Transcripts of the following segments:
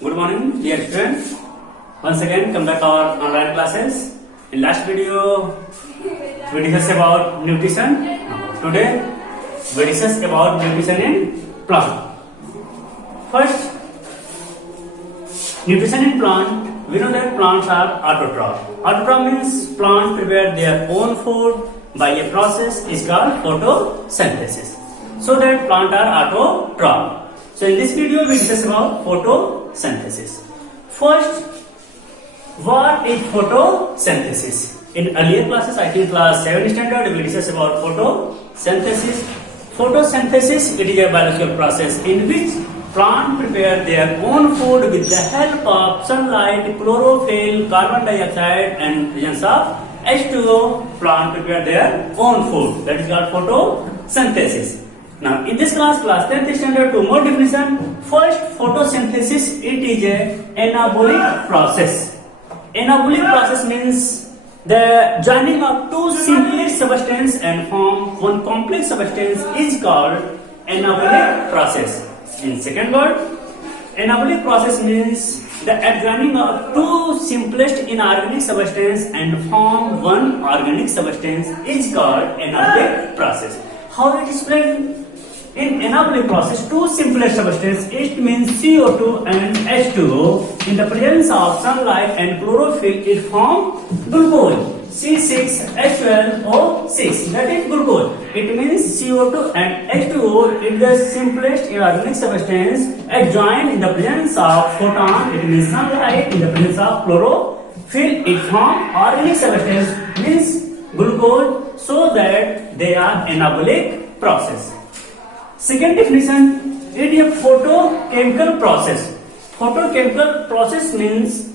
Good morning, dear students. Once again, come back our online classes. In last video, we discussed about nutrition. Today, we discuss about nutrition in plant. First, nutrition in plant. We know that plants are autotroph. Autotroph means plants prepare their own food by a process is called photosynthesis. So that plants are autotroph. So in this video, we discuss about photosynthesis. First, what is photosynthesis? In earlier classes, I think class 7 standard, we discussed about photosynthesis. Photosynthesis, it is a biological process in which plants prepare their own food with the help of sunlight, chlorophyll, carbon dioxide and presence of H2O. Plants prepare their own food. That is called photosynthesis. Now, in this class 10th standard, two more definition. First, photosynthesis, it is a anabolic process. Anabolic process means the joining of two simple substances and form one complex substance is called anabolic process. In second word, anabolic process means the adjoining of two simplest inorganic substances and form one organic substance is called anabolic process. How it is explained? In anabolic process, two simplest substances, it means CO2 and H2O. In the presence of sunlight and chlorophyll, it forms glucose. C6H12O6. That is glucose. It means CO2 and H2O is the simplest inorganic substance adjoined in the presence of photon. It means sunlight. In the presence of chlorophyll, it forms organic substance means glucose. So that they are anabolic process. Second definition, it is a photochemical process. Photochemical process means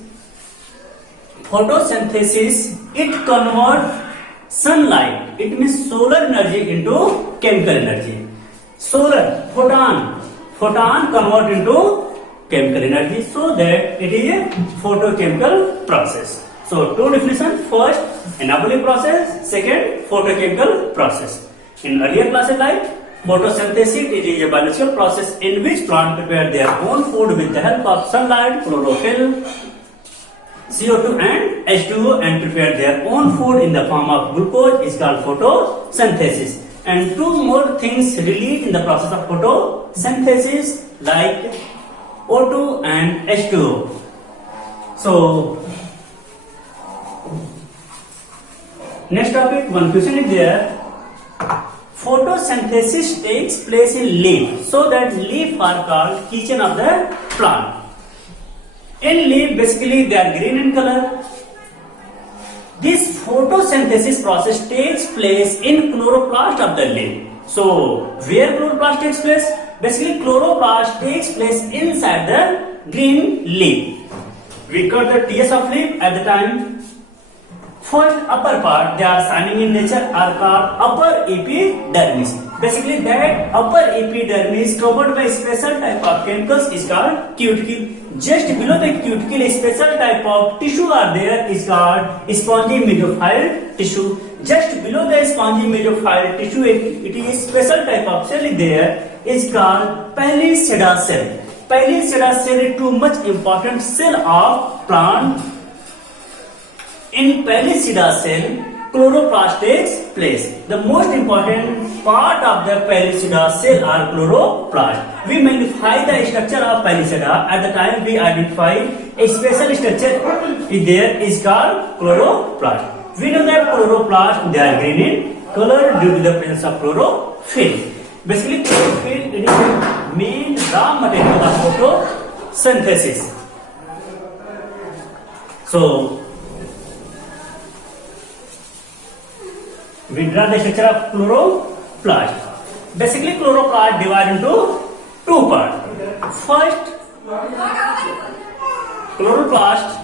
photosynthesis, it converts sunlight, it means solar energy into chemical energy. Solar, photon convert into chemical energy, so that it is a photochemical process. So two definitions, first anabolic process, second photochemical process. In earlier classes like photosynthesis, it is a biological process in which plants prepare their own food with the help of sunlight, chlorophyll, CO2 and H2O and prepare their own food in the form of glucose is called photosynthesis. And two more things released in the process of photosynthesis like O2 and H2O. So, next topic, one question is there. Photosynthesis takes place in leaf, so that leaf are called kitchen of the plant. In leaf, basically they are green in color. This photosynthesis process takes place in chloroplast of the leaf. So, where chloroplast takes place? Basically, chloroplast takes place inside the green leaf. We got the TS of leaf at the time. First upper part, they are shining in nature, are called upper epidermis. Basically, that upper epidermis covered by special type of chemicals is called cuticle. Just below the cuticle, a special type of tissue are there is called spongy mesophyll tissue. Just below the spongy mesophyll tissue, it is special type of cell is there is called Palisada cell. Palisada cell is too much important cell of plant. In Palisada cell, chloroplast takes place. The most important part of the Palisada cell are chloroplast. We magnify the structure of Palisada. At the time we identify a special structure is there is called chloroplast. We know that chloroplast, they are green in color due to the presence of chlorophyll. Basically, chlorophyll it is the main raw material of photosynthesis. So, we draw the structure of chloroplast. Basically, chloroplast divided into two parts. First, chloroplast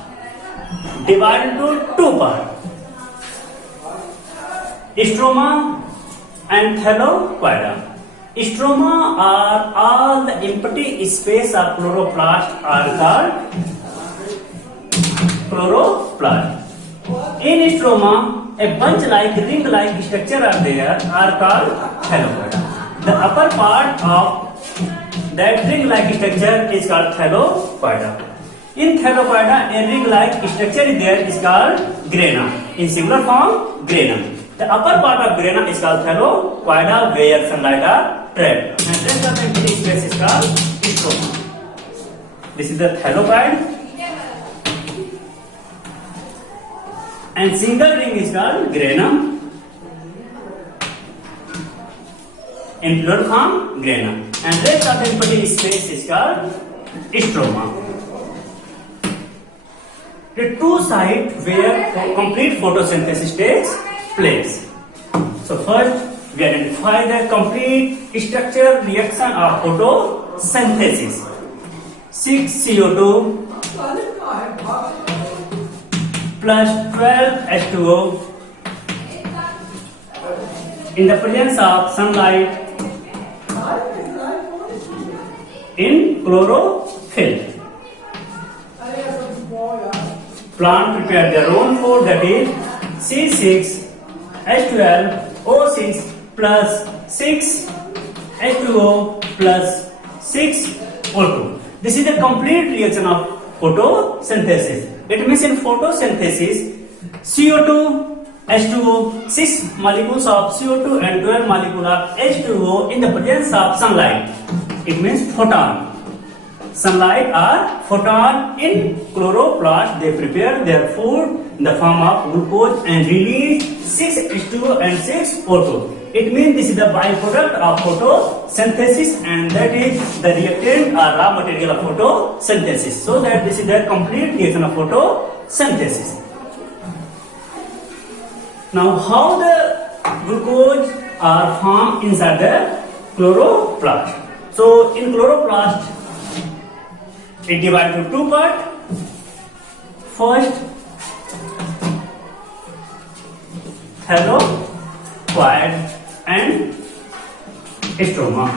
divided into two parts. Stroma and thallopoida. Stroma are all the empty space of chloroplast are called chloroplast. In stroma, a bunch-like, ring-like structure are there are called thallopoida. The upper part of that ring-like structure is called thallopoida. In Thylakoida, a ring-like structure is there, is called grana. In singular form, granum. The upper part of grana is called Thylakoida, where sunlight are trapped, and rest of the empty space is called stroma. This is the thylakoid, and single ring is called granum. In plural form, grana, and rest of the empty space is called stroma. The two sites where complete photosynthesis takes place. So first, we identify the complete structure reaction of photosynthesis. 6 CO2 plus 12 H2O in the presence of sunlight in chlorophyll. Plant prepare their own food, that is C6H12O6 plus 6H2O plus 6O2. This is the complete reaction of photosynthesis. It means in photosynthesis, CO2, H2O, 6 molecules of CO2 and 12 molecules of H2O in the presence of sunlight. It means photon. Sunlight or photon in chloroplast, they prepare their food in the form of glucose and release 6H2O and 6O2. It means this is the byproduct of photosynthesis, and that is the reactant or raw material of photosynthesis. So that this is the complete reaction of photosynthesis. Now, how the glucose are formed inside the chloroplast? So, in chloroplast, it divides into two parts. First, thylakoid and stroma.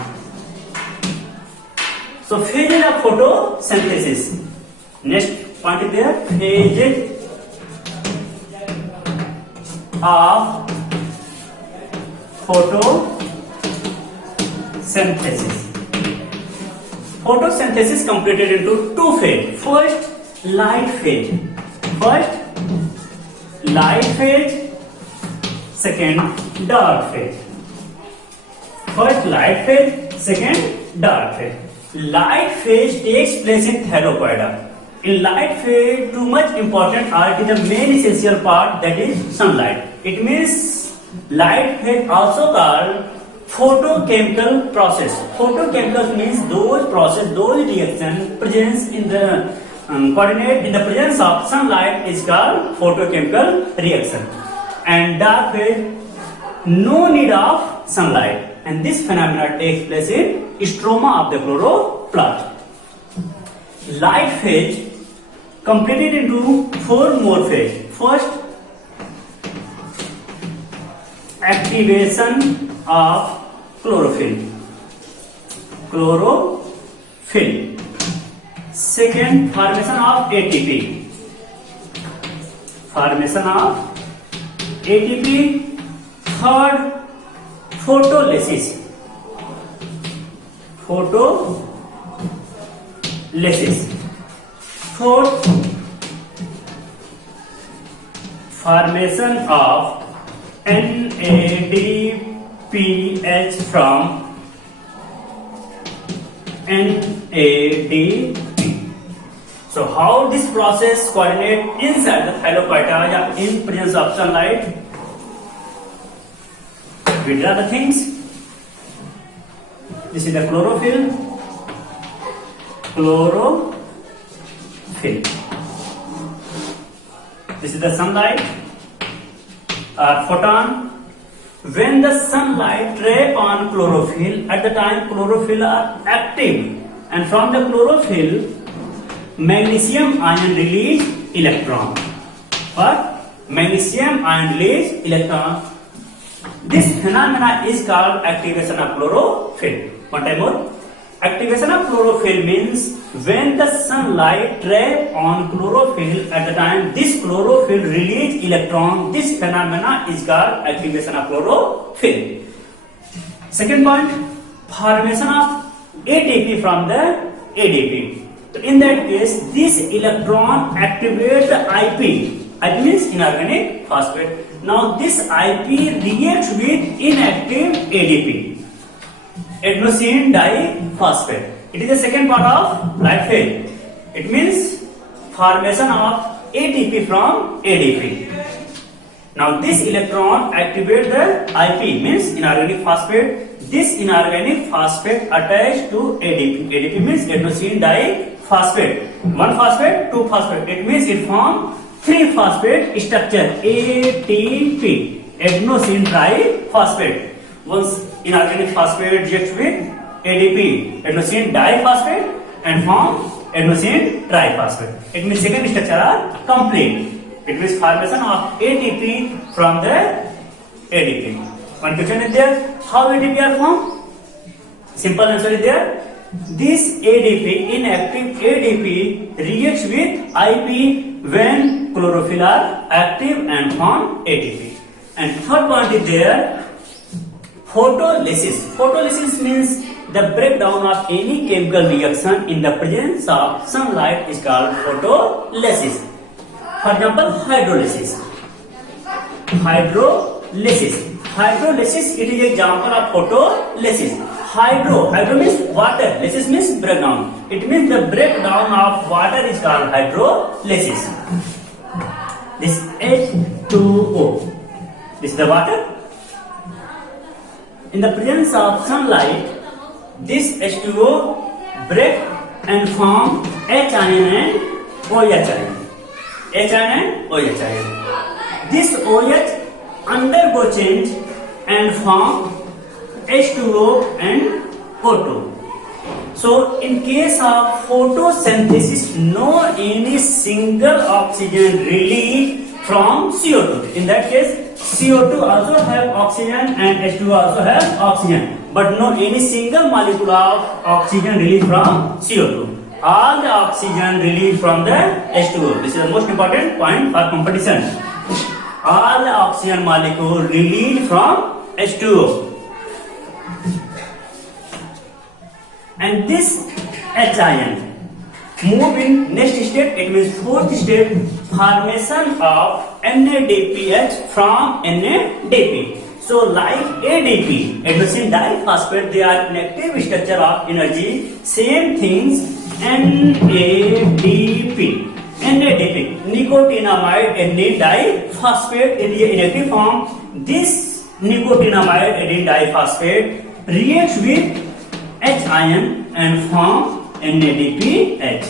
So, phases of photosynthesis. Next point is there, phases of photosynthesis. Photosynthesis completed into two phases. First, light phase. Second, dark phase. First, light phase. Second, dark phase. Light phase takes place in Thylakoida. In light phase, too much important or it is the main essential part, that is sunlight. It means light phase also called photochemical process. Photochemical means those process, those reactions presence in the coordinate in the presence of sunlight is called photochemical reaction. And dark phase, no need of sunlight, and this phenomena takes place in stroma of the chloroplast. Light phase completed into four more phases. First, activation of chlorophyll. Second, formation of ATP. Third, photolysis. Fourth, formation of NADPH from NADP. So how this process coordinate inside the Thylakoida in presence of sunlight? We draw the things. This is the chlorophyll. This is the sunlight or photon. When the sunlight trap on chlorophyll, at the time chlorophyll are active, and from the chlorophyll, magnesium ion release electron. But magnesium ion release electron. This phenomena is called activation of chlorophyll. One time more. Activation of chlorophyll means when the sunlight trap on chlorophyll, at the time this chlorophyll release electron. This phenomena is called activation of chlorophyll. Second point, formation of ATP from the ADP. So in that case, this electron activates the IP. IP means inorganic phosphate. Now this IP reacts with inactive ADP, adenosine diphosphate. It is the second part of light phase. It means formation of ATP from ADP. Now this electron activates the IP means inorganic phosphate. This inorganic phosphate attached to ADP. ADP means adenosine diphosphate. One phosphate, two phosphate. It means it forms three phosphate structure ATP, adenosine triphosphate. Once inorganic phosphate reacts with ADP, adenosine diphosphate, and forms adenosine triphosphate. It means second structure are complete. It means formation of ATP from the ADP. One question is there, how ADP are formed? Simple answer is there. This ADP, inactive ADP, reacts with IP when chlorophyll are active and form ATP. And third point is there, photolysis. Photolysis means the breakdown of any chemical reaction in the presence of sunlight is called photolysis. For example, hydrolysis. Hydrolysis, it is example of photolysis. Hydro means water, lysis means breakdown. It means the breakdown of water is called hydrolysis. This H2O, this is the water. In the presence of sunlight, this H2O break and form H ion and OH ion. H ion and OH ion. This OH undergo change and form H2O and O2. So in case of photosynthesis, no any single oxygen released from CO2. In that case, CO2 also have oxygen and H2O also have oxygen, but no any single molecule of oxygen released from CO2. All the oxygen released from the H2O. This is the most important point for competition. All the oxygen molecule released from H2O. And this H ion move in next step, it means fourth step, formation of NADPH from NADP. So like ADP, adenosine diphosphate, they are inactive structure of energy. Same things NADP, nicotinamide adenine diphosphate in the inactive form. This nicotinamide adenine diphosphate reacts with H ion and form NADPH.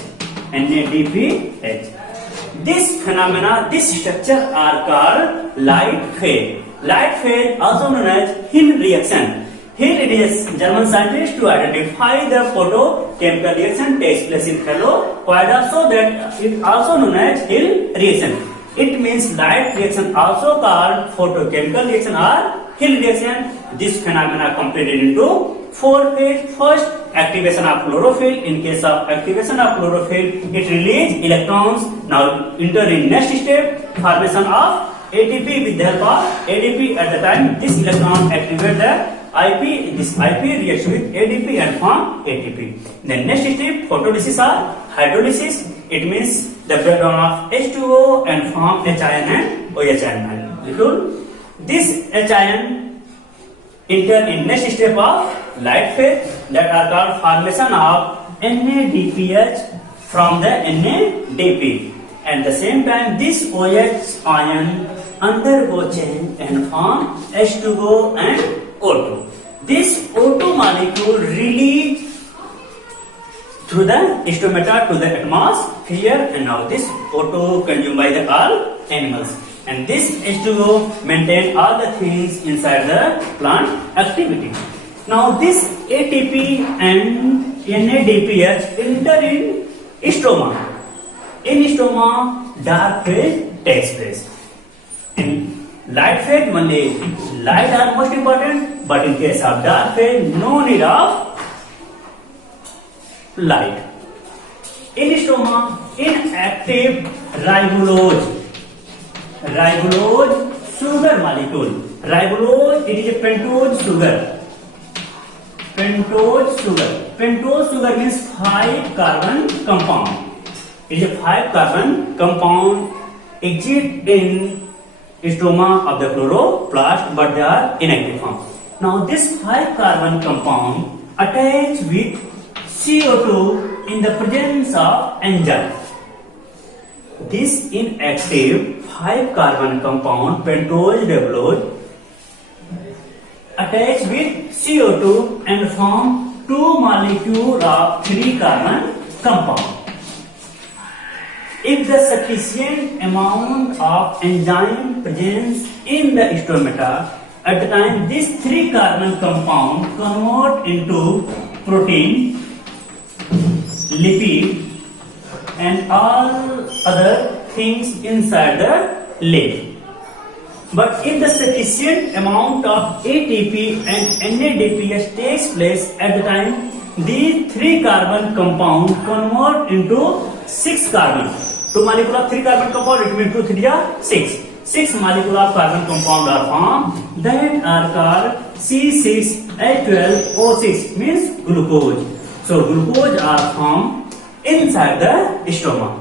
This phenomena, this structure are called light phase. Light phase also known as Hill reaction. Hill is German scientist to identify the photochemical reaction takes place in fellow quadrant, so that it also known as Hill reaction. It means light reaction also called photochemical reaction or Hill reaction. This phenomena completed into four phase. First, activation of chlorophyll. In case of activation of chlorophyll, it releases electrons. Now enter in next step, formation of ATP with the help of ADP. At the time this electron activates the IP, this IP reacts with ADP and form ATP. Then next step, photolysis or hydrolysis. It means the breakdown of H2O and form H ion and OH ion. This H ion enter in next step of light phase, that are called formation of NADPH from the NADP. At the same time, this OH ion undergo change and form H2O and O2. This O2 molecule released through the stomata to the atmosphere, and now this O2 consumed by the all animals. And this H2O maintain all the things inside the plant activity. Now this ATP and NADPH enter in stroma. In stroma, dark phase takes place. In light phase, only light are most important, but in case of dark phase, no need of light. In stroma, inactive ribulose sugar molecule. Ribulose, it is a pentose sugar. pentose sugar means 5 carbon compound. It is a 5 carbon compound exist in stroma of the chloroplast, but they are inactive form. Now this 5 carbon compound attach with CO2 in the presence of enzyme. This inactive 5 carbon compound pentose developed attach with CO2 and form 2 molecules of 3 carbon compound. If the sufficient amount of enzyme presence in the stomata, at the time this 3 carbon compound convert into protein, lipid and all other things inside the liver. But if the sufficient amount of ATP and NADPH takes place at the time, these 3 carbon compound convert into 6 carbon. 2 molecule of 3 carbon compound, it means 2 3 are 6. 6 molecule of carbon compound are formed that are called C6H12O6 means glucose. So glucose are formed inside the stroma.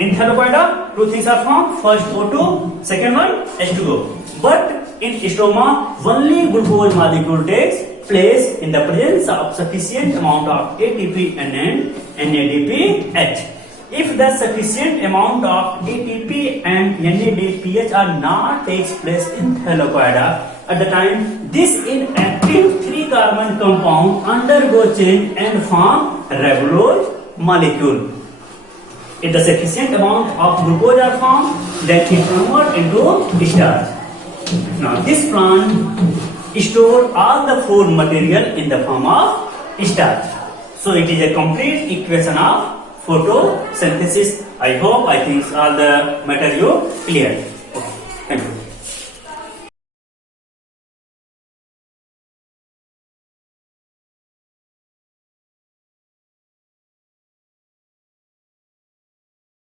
In thyropoida, 2 things are formed. First O2, second one H2O. But in stroma, only glucose molecule takes place in the presence of sufficient amount of ATP and NADPH. If the sufficient amount of ATP and NADPH are not takes place in thyropoida, at the time this inactive 3 carbon compound undergo change and form ribulose molecule. If the sufficient amount of glucose are formed, then it convert into starch. Now this plant store all the food material in the form of starch. So it is a complete equation of photosynthesis. I think all the matter you clear.